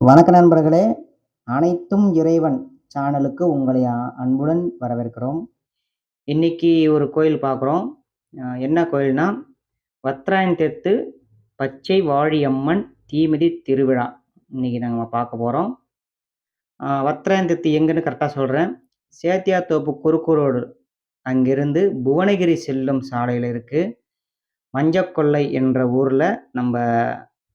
வணக்க நண்பர்களே! அனைத்தும் இறைவன் சேனலுக்கு உங்களை அன்புடன் வரவேற்கிறோம். இன்னைக்கு ஒரு கோயில் பார்க்குறோம். என்ன கோயில்னா, வத்ராயன்தெத்து பச்சை வாழியம்மன் தீமிதி திருவிழா. இன்னைக்கு நம்ம பார்க்க போறோம். வத்ராயன்தெத்து எங்கன்னு கரெக்ட்டா சொல்றேன். சேத்தியாத்தோப்பு குறுக்கு ரோடு அங்கிருந்து புவனகிரி செல்லும் சாலையில இருக்கு. மஞ்சக்கொல்லை என்ற ஊர்ல நம்ப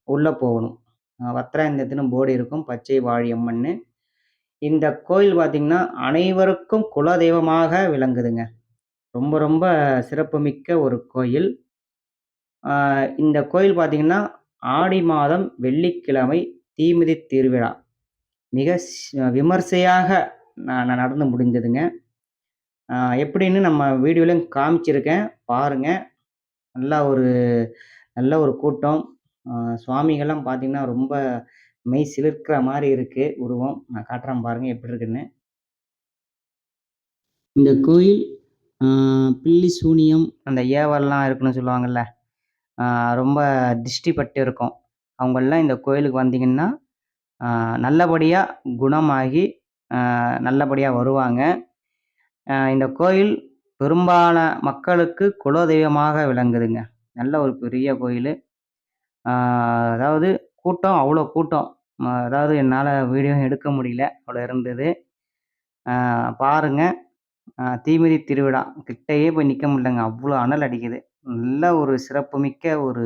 உள்ள போகணும். வத்ராயன்தெத்துன்னு போர்டு இருக்கும். பச்சை வாழியம்மன்னு. இந்த கோயில் பார்த்தீங்கன்னா, அனைவருக்கும் குலதெய்வமாக விளங்குதுங்க. ரொம்ப ரொம்ப சிறப்புமிக்க ஒரு கோயில். இந்த கோயில் பார்த்தீங்கன்னா, ஆடி மாதம் வெள்ளிக்கிழமை தீமிதி திருவிழா மிக விமர்சையாக நடந்து முடிந்ததுங்க. எப்படின்னு நம்ம வீடியோலயும் காமிச்சிருக்கேன். பாருங்க. நல்ல ஒரு கூட்டம். சுவாமிகள்லாம் பார்த்தீங்கன்னா, ரொம்ப மெய் சிலிர்க்கிற மாரி இருக்கு உருவம். நான் காட்டுறேன் பாருங்க எப்படி இருக்குன்னு. இந்த கோயில் பில்லி சூனியம் அந்த ஏவல்லாம் இருக்குன்னு சொல்லுவாங்கல்ல, ரொம்ப திஷ்டி பட்டு இருக்கும். அவங்கெல்லாம் இந்த கோயிலுக்கு வந்தீங்கன்னா, நல்லபடியா குணமாகி நல்லபடியா வருவாங்க. இந்த கோயில் பெரும்பாலான மக்களுக்கு குலதெய்வமாக விளங்குதுங்க. நல்ல ஒரு பெரிய கோயிலு. அதாவது கூட்டம் அவ்வளோ கூட்டம். அதாவது என்னால வீடியோ எடுக்க முடியல. அவ்வளோ இருந்தது. பாருங்க. தீமிதி திருவிழா. கிட்டயே போய் நிக்க முடியலங்க. அவ்வளோ அனல் அடிக்குது. நல்ல ஒரு சிறப்புமிக்க ஒரு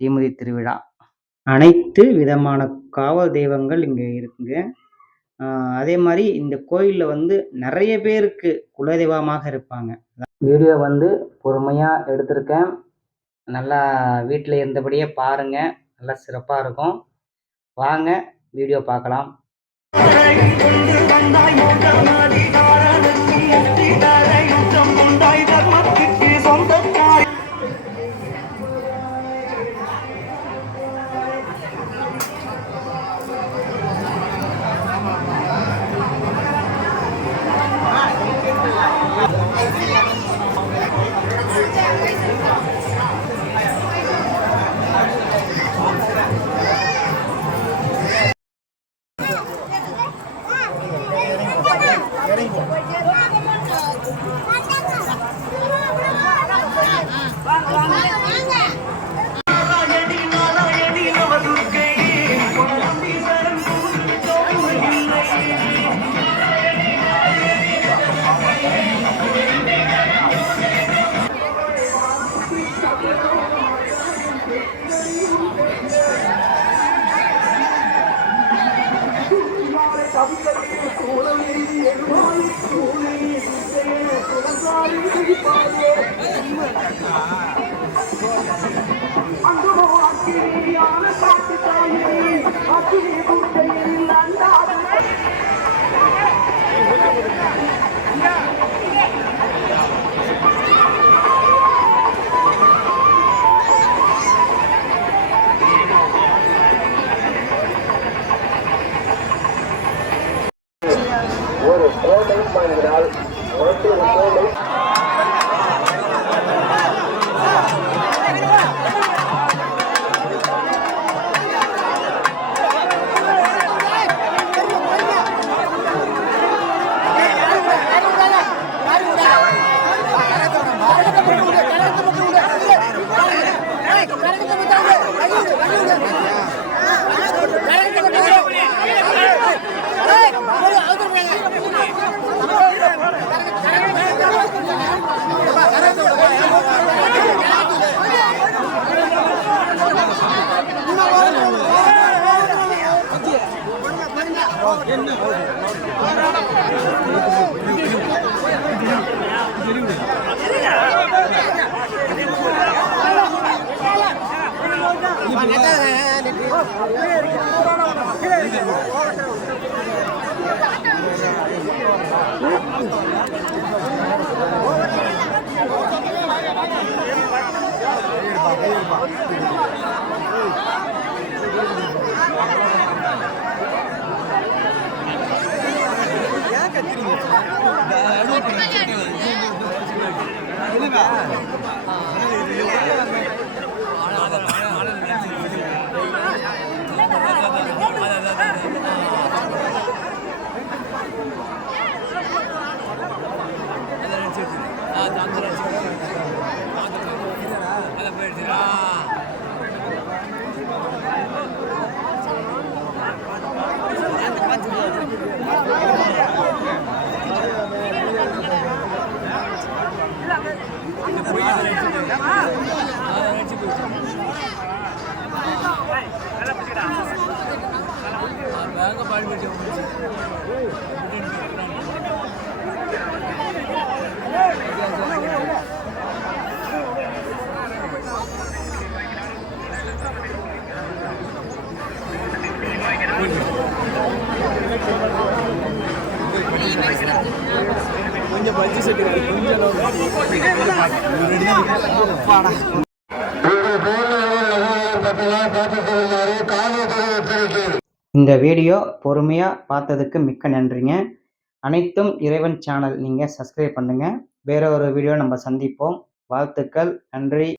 தீமிதி திருவிழா. அனைத்து விதமான காவல் தெய்வங்கள் இங்க இருக்குங்க. அதே மாரி இந்த கோயில்ல வந்து நெறைய பேருக்கு குலதெய்வமாக இருப்பாங்க. வீடியோ வந்து பொறுமையா எடுத்திருக்கேன். நல்லா வீட்ல இருந்தபடியே பாருங்க. நல்லா சிறப்பா இருக்கும். வாங்க வீடியோ பார்க்கலாம். ஒரு கோடை வாங்கினால் கோடை கொஞ்சம் பஜ்ஜி செட்டு கொஞ்சம் இந்த வீடியோ பொறுமையாக பார்த்ததுக்கு மிக்க நன்றிங்க. அனைத்தும் இறைவன் சேனல் நீங்கள் சப்ஸ்கிரைப் பண்ணுங்கள். வேற ஒரு வீடியோ நம்ம சந்திப்போம். வாழ்த்துக்கள். நன்றி.